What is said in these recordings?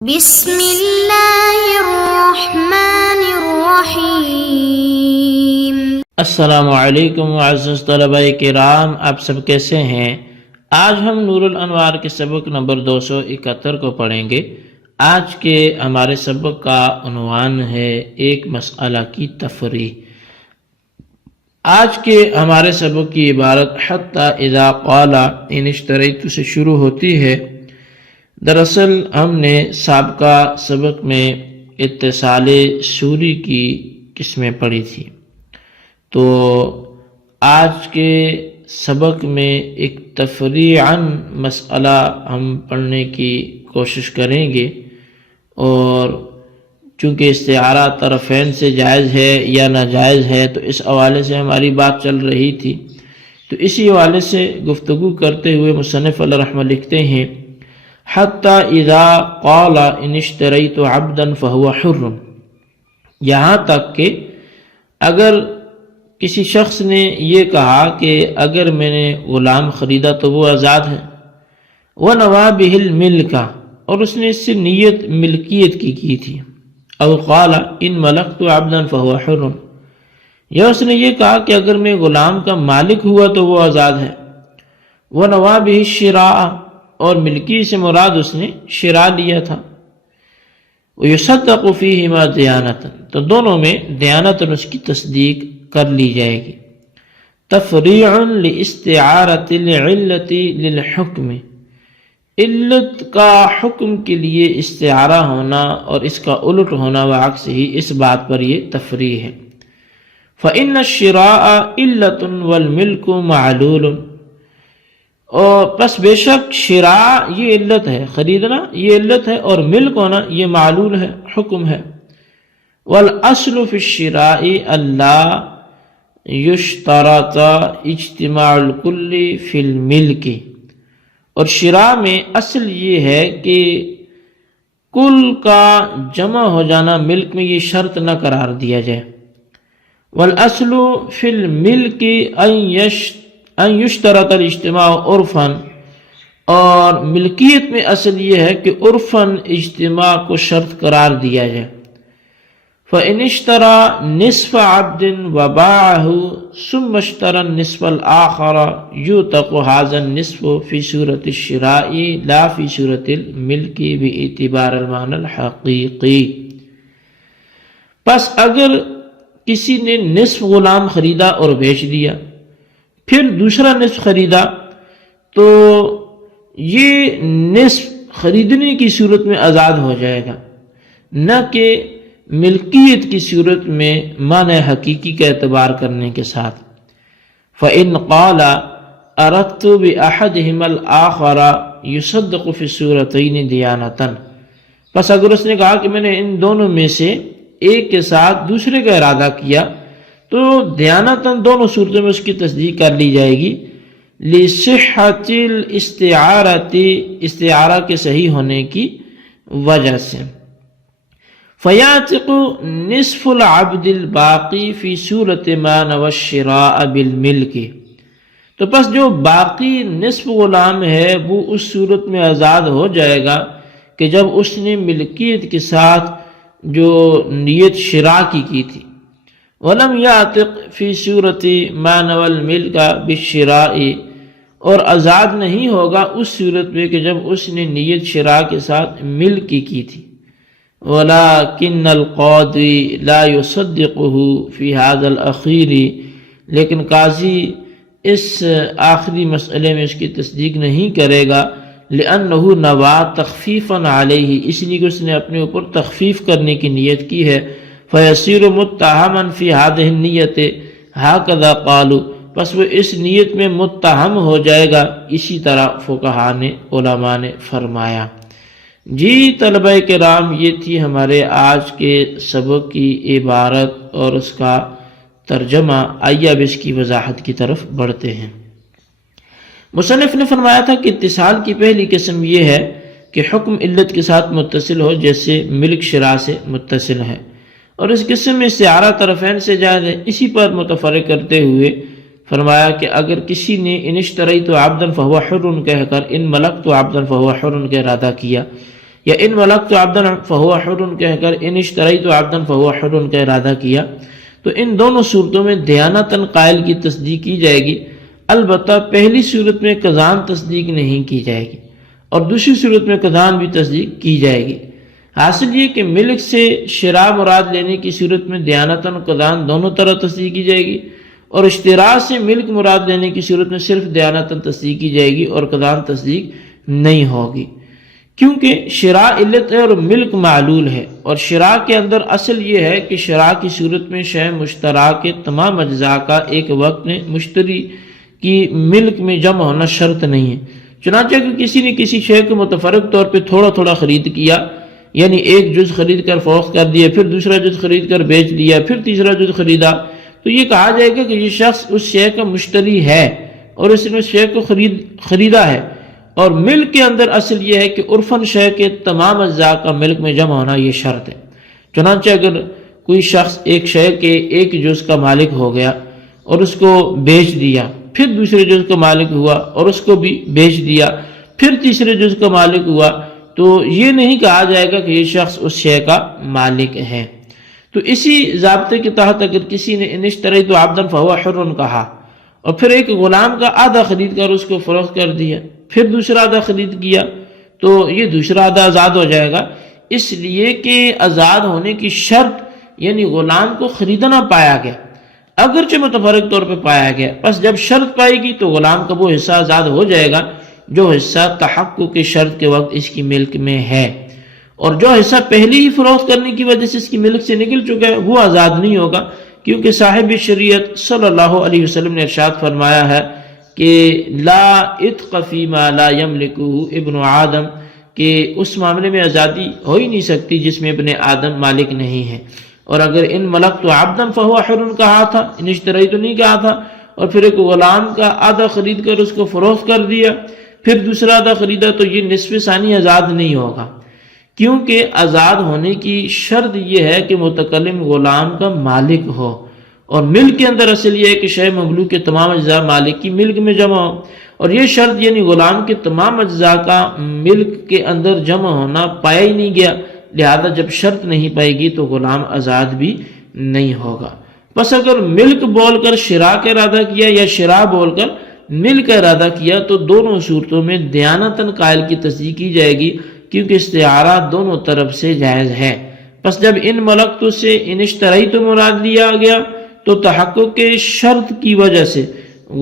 بسم اللہ الرحمن الرحیم۔ السلام علیکم معزز طلباء کرام، آپ سب کیسے ہیں؟ آج ہم نور الانوار کے سبق نمبر 271 کو پڑھیں گے۔ آج کے ہمارے سبق کا عنوان ہے ایک مسئلہ کی تفریح۔ آج کے ہمارے سبق کی عبارت حتی اذا قال ان اشتریت سے شروع ہوتی ہے۔ دراصل ہم نے سابقہ سبق میں اتصال سوری کی قسمیں پڑھی تھی، تو آج کے سبق میں ایک تفریعاً مسئلہ ہم پڑھنے کی کوشش کریں گے، اور چونکہ استعارہ طرفین سے جائز ہے یا ناجائز ہے تو اس حوالے سے ہماری بات چل رہی تھی، تو اسی حوالے سے گفتگو کرتے ہوئے مصنف علیہ رحمہ لکھتے ہیں حتی اذا قال ان اشتریت عبدا فهو حر، یہاں تک کہ اگر کسی شخص نے یہ کہا کہ اگر میں نے غلام خریدا تو وہ آزاد ہے، وَنَوَى بِهِ الْمِلْكَ، اور اس نے اس سے نیت ملکیت کی تھی، او قال ان ملکت عبدا فهو حر، یا اس نے یہ کہا کہ اگر میں غلام کا مالک ہوا تو وہ آزاد ہے، وَنَوَى بِهِ الشِّرَاءَ، اور ملکی سے مراد اس نے شراء لیا تھا، وَيُصَدَّقُ فِيهِمَا دِيَانَةً، تو دونوں میں دیانتاً اس کی تصدیق کر لی جائے گی۔ تفریع لاستعارۃ العلۃ للحکم، علت کا حکم کے لیے استعارہ ہونا اور اس کا الٹ ہونا وعکس ہی، اس بات پر یہ تفریع ہے۔ فإن الشراء علۃ والملک معلول، اور پس بے شک شراء یہ علت ہے، خریدنا یہ علت ہے، اور ملک ہونا یہ معلول ہے، حکم ہے۔ والاصل فی الشراء الا یشترط اجتماع الکل فی الملک، اور شراء میں اصل یہ ہے کہ کل کا جمع ہو جانا ملک میں یہ شرط نہ قرار دیا جائے۔ والاصل فی الملک ان یشترط الاجتماع عرفا، اور ملکیت میں اصل یہ ہے کہ عرفاً اجتماع کو شرط قرار دیا جائے۔ فإن اشترى نصف عبد وباعه ثم اشترى النصف الآخر يعتق هذا النصف في صورة الشراء لا في صورة الملك باعتبار المعنى الحقيقي، پس اگر کسی نے نصف غلام خریدا اور بیچ دیا، پھر دوسرا نصف خریدا، تو یہ نصف خریدنے کی صورت میں آزاد ہو جائے گا، نہ کہ ملکیت کی صورت میں معنی حقیقی کا اعتبار کرنے کے ساتھ۔ فإن قال أردت بأحدهما الآخر يصدق في الصورتين ديانة، پس اگر اس نے کہا کہ میں نے ان دونوں میں سے ایک کے ساتھ دوسرے کا ارادہ کیا تو دیانتاً دونوں صورتوں میں اس کی تصدیق کر لی جائے گی، لصحت الاستعارۃ، استعارہ کے صحیح ہونے کی وجہ سے۔ فیعتق نصف العبد الباقی فی صورت ما نوى الشراء بالملک، تو پس جو باقی نصف غلام ہے وہ اس صورت میں آزاد ہو جائے گا کہ جب اس نے ملکیت کے ساتھ جو نیت شراء کی تھی۔ وَلَمْ يَعْتِقْ فِي صُورَةِ مَا نَوَى الْمِلْكَ بِالشِّرَاءِ، اور آزاد نہیں ہوگا اس صورت میں کہ جب اس نے نیت شراء کے ساتھ ملک کی تھی۔ وَلَكِنَّ الْقَاضِي لَا يُصَدِّقُهُ فِي هَذَا الْأَخِيرِ، لیکن قاضی اس آخری مسئلے میں اس کی تصدیق نہیں کرے گا، لِأَنَّهُ نَوَى تَخْفِيفًا عَلَيْهِ، اس لیے کہ اس نے اپنے اوپر تخفیف کرنے کی نیت کی ہے۔ فَيَصِيرُ مُتَّهَمًا فِي هَذِهِ النِّيَّةِ هَكَذَا قَالُوا، پس وہ اس نیت میں متہم ہو جائے گا، اسی طرح فقہاء نے، علماء نے فرمایا۔ جی طلبہ کرام، یہ تھی ہمارے آج کے سبق کی عبارت اور اس کا ترجمہ۔ آئیے اب اس کی وضاحت کی طرف بڑھتے ہیں۔ مصنف نے فرمایا تھا کہ اتصال کی پہلی قسم یہ ہے کہ حکم علت کے ساتھ متصل ہو، جیسے ملک شراء سے متصل ہے، اور اس قسم میں استعارہ طرفین سے جائز ہے۔ اسی پر متفرق کرتے ہوئے فرمایا کہ اگر کسی نے ان اشتریت عبدا فهو حر کہہ کر ان ملکت عبدا فهو حر کا ارادہ کیا، یا ان ملکت عبدا فہو حر کہہ کر ان اشتریت عبدا فہو حر کا ارادہ کیا، تو ان دونوں صورتوں میں دیانتاً قائل کی تصدیق کی جائے گی، البتہ پہلی صورت میں قذان تصدیق نہیں کی جائے گی اور دوسری صورت میں قذان بھی تصدیق کی جائے گی۔ حاصل یہ کہ ملک سے شراء مراد لینے کی صورت میں دیانتاً قذان دونوں طرح تصدیق کی جائے گی، اور اشتراء سے ملک مراد لینے کی صورت میں صرف دیانتاً تصدیق کی جائے گی اور قذان تصدیق نہیں ہوگی، کیونکہ شراء علت ہے اور ملک معلول ہے، اور شراء کے اندر اصل یہ ہے کہ شراء کی صورت میں شے مشترا کے تمام اجزاء کا ایک وقت میں مشتری کی ملک میں جمع ہونا شرط نہیں ہے۔ چنانچہ کہ کسی نے کسی شے کو متفرق طور پہ تھوڑا تھوڑا خرید کیا، یعنی ایک جز خرید کر فروخت کر دیا، پھر دوسرا جز خرید کر بیچ دیا، پھر تیسرا جز خریدا، تو یہ کہا جائے گا کہ یہ شخص اس شے کا مشتری ہے اور اس نے شے کو خریدا ہے، اور ملک کے اندر اصل یہ ہے کہ عرفاً شے کے تمام اجزاء کا ملک میں جمع ہونا یہ شرط ہے۔ چنانچہ اگر کوئی شخص ایک شے کے ایک جز کا مالک ہو گیا اور اس کو بیچ دیا، پھر دوسرے جز کا مالک ہوا اور اس کو بھی بیچ دیا، پھر تیسرے جز کا مالک ہوا، تو یہ نہیں کہا جائے گا کہ یہ شخص اس شے کا مالک ہے۔ تو اسی ضابطے کے تحت اگر کسی نے ان اشتریت عبدا فہو حر کہا اور پھر ایک غلام کا آدھا خرید کر اس کو فروخت کر دیا، پھر دوسرا آدھا خرید کیا، تو یہ دوسرا آدھا آزاد ہو جائے گا، اس لیے کہ آزاد ہونے کی شرط یعنی غلام کو خریدنا پایا گیا، اگرچہ متفرق طور پہ پایا گیا، بس جب شرط پائے گی تو غلام کا وہ حصہ آزاد ہو جائے گا جو حصہ تحقق کی شرط کے وقت اس کی ملک میں ہے، اور جو حصہ پہلی ہی فروخت کرنے کی وجہ سے اس کی ملک سے نکل چکا ہے وہ آزاد نہیں ہوگا، کیونکہ صاحب شریعت صلی اللہ علیہ وسلم نے ارشاد فرمایا ہے کہ لا اتق فیما لا یملکہ ابن آدم، کہ اس معاملے میں آزادی ہو ہی نہیں سکتی جس میں ابن آدم مالک نہیں ہے۔ اور اگر ان ملکت عبدا فہو حر کہا تھا، ان اشتریت نہیں کہا تھا، اور پھر ایک غلام کا آدھا خرید کر اس کو فروخت کر دیا، پھر دوسرا آدھا خریدا، تو یہ نصف ثانی آزاد نہیں ہوگا، کیونکہ آزاد ہونے کی شرط یہ ہے کہ متکلم غلام کا مالک ہو، اور ملک کے اندر اصل یہ ہے کہ شے مملوک کے تمام اجزاء مالک کی ملک میں جمع ہو، اور یہ شرط یعنی غلام کے تمام اجزاء کا ملک کے اندر جمع ہونا پایا ہی نہیں گیا، لہذا جب شرط نہیں پائے گی تو غلام آزاد بھی نہیں ہوگا۔ بس اگر ملک بول کر شراء کا ارادہ کیا یا شراء بول کر ملک کا ارادہ کیا تو دونوں صورتوں میں دیانتاً قائل کی تصدیق کی جائے گی، کیونکہ استعارہ دونوں طرف سے جائز ہے۔ پس جب ان ملکتوں سے ان اشتریت مراد لیا گیا تو تحقق کے شرط کی وجہ سے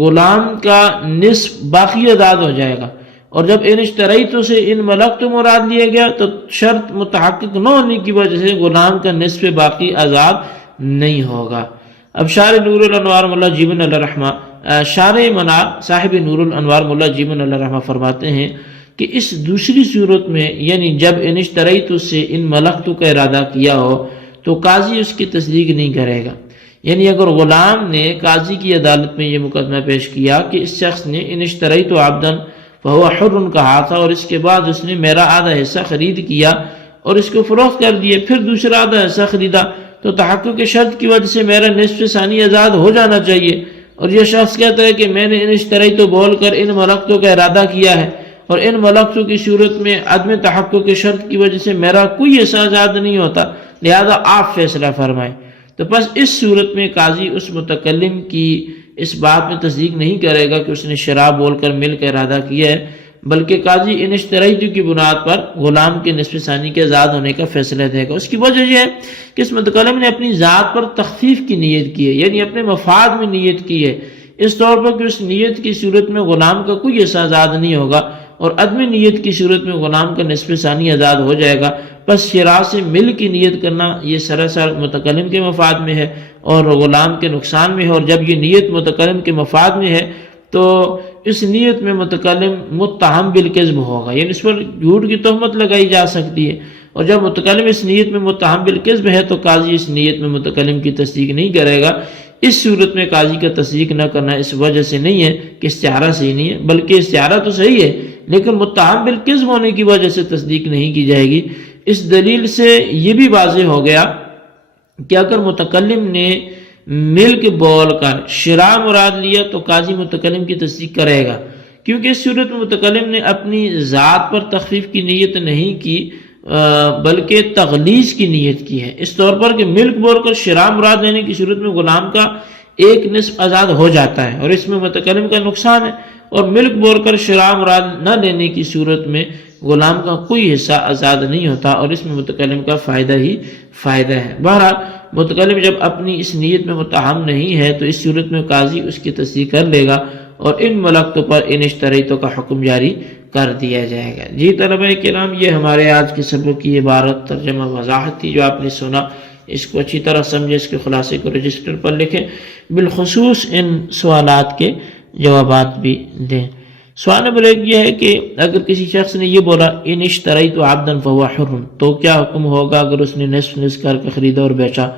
غلام کا نصف باقی آزاد ہو جائے گا، اور جب ان اشتریت سے ان ملکت مراد لیا گیا تو شرط متحقق نہ ہونے کی وجہ سے غلام کا نصف باقی آزاد نہیں ہوگا۔ اب شارح نور الانوار مولا جیبن اللہ رحمہ، شارح منار صاحب نور الانوار مولا جیبن اللہ رحمہ فرماتے ہیں کہ اس دوسری صورت میں یعنی جب ان اشتریت سے ان ملکتوں کا ارادہ کیا ہو تو قاضی اس کی تصدیق نہیں کرے گا، یعنی اگر غلام نے قاضی کی عدالت میں یہ مقدمہ پیش کیا کہ اس شخص نے ان اشتریت عبدا فہو حر کہا تھا اور اس کے بعد اس نے میرا آدھا حصہ خرید کیا اور اس کو فروخت کر دیا، پھر دوسرا آدھا حصہ خریدا، تو تحقق کے شرط کی وجہ سے میرا نصف ثانی آزاد ہو جانا چاہیے، اور یہ شخص کہتا ہے کہ میں نے ان اشتریت بول کر ان ملکتوں کا ارادہ کیا ہے، اور ان ملکتوں کی صورت میں عدم تحقق کے شرط کی وجہ سے میرا کوئی حصہ آزاد نہیں ہوتا، لہذا آپ فیصلہ فرمائیں۔ تو بس اس صورت میں قاضی اس متکلم کی اس بات میں تصدیق نہیں کرے گا کہ اس نے شراء بول کر مل کا ارادہ کیا ہے، بلکہ قاضی ان اشتریت کی بنیاد پر غلام کے نصف ثانی کے آزاد ہونے کا فیصلہ دے گا۔ اس کی وجہ یہ ہے کہ اس متکلم نے اپنی ذات پر تخفیف کی نیت کی ہے، یعنی اپنے مفاد میں نیت کی ہے، اس طور پر کہ اس نیت کی صورت میں غلام کا کوئی حصہ آزاد نہیں ہوگا، اور عدم نیت کی صورت میں غلام کا نصف ثانی آزاد ہو جائے گا۔ بس شراء سے مل کی نیت کرنا یہ سراسر متکلم کے مفاد میں ہے اور غلام کے نقصان میں ہے، اور جب یہ نیت متکلم کے مفاد میں ہے تو اس نیت میں متکلم متہم بالکذب ہوگا، یعنی اس پر جھوٹ کی تہمت لگائی جا سکتی ہے، اور جب متکلم اس نیت میں متہم بالکذب ہے تو قاضی اس نیت میں متکلم کی تصدیق نہیں کرے گا۔ اس صورت میں قاضی کا تصدیق نہ کرنا اس وجہ سے نہیں ہے کہ استعارہ صحیح نہیں ہے، بلکہ استعارہ تو صحیح ہے لیکن متہم بالکذب ہونے کی وجہ سے تصدیق نہیں کی جائے گی۔ اس دلیل سے یہ بھی واضح ہو گیا کہ اگر متکلم نے ملک بول کر شراء مراد لیا تو قاضی متکلم کی تصدیق کرے گا، کیونکہ اس صورت میں متکلم نے اپنی ذات پر تخفیف کی نیت نہیں کی بلکہ تغلیظ کی نیت کی ہے، اس طور پر کہ ملک بول کر شراء مراد لینے کی صورت میں غلام کا ایک نصف آزاد ہو جاتا ہے اور اس میں متکلم کا نقصان ہے، اور ملک بول کر شراء مراد نہ لینے کی صورت میں غلام کا کوئی حصہ آزاد نہیں ہوتا اور اس میں متکلم کا فائدہ ہی فائدہ ہے۔ بہرحال متکلم جب اپنی اس نیت میں متہم نہیں ہے تو اس صورت میں قاضی اس کی تصدیق کر لے گا اور ان ملکتوں پر ان اشتریتوں کا حکم جاری کر دیا جائے گا۔ جی طلبہ کرام، یہ ہمارے آج کے سبق کی عبارت ترجمہ وضاحت تھی جو آپ نے سنا، اس کو اچھی طرح سمجھے، اس کے خلاصے کو رجسٹر پر لکھیں، بالخصوص ان سوالات کے جوابات بھی دیں۔ سوال نمبر 1 یہ ہے کہ اگر کسی شخص نے یہ بولا ان اشتریت عبدا فهو حر، تو کیا حکم ہوگا اگر اس نے نصف کر کے خریدا اور بیچا؟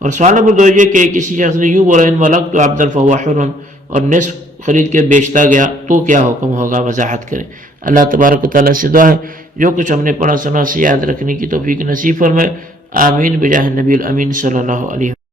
اور سوال نمبر 2 یہ کہ کسی شخص نے یوں بولا ان ملکت عبدا فهو حر اور نصف خرید کے بیچتا گیا تو کیا حکم ہوگا؟ وضاحت کریں۔ اللہ تبارک و تعالیٰ سے دعا ہے جو کچھ ہم نے پڑھا سنا اسے یاد رکھنے کی توفیق نصیب فرمائے، آمین بجاہ نبی الامین صلی اللہ علیہ وسلم۔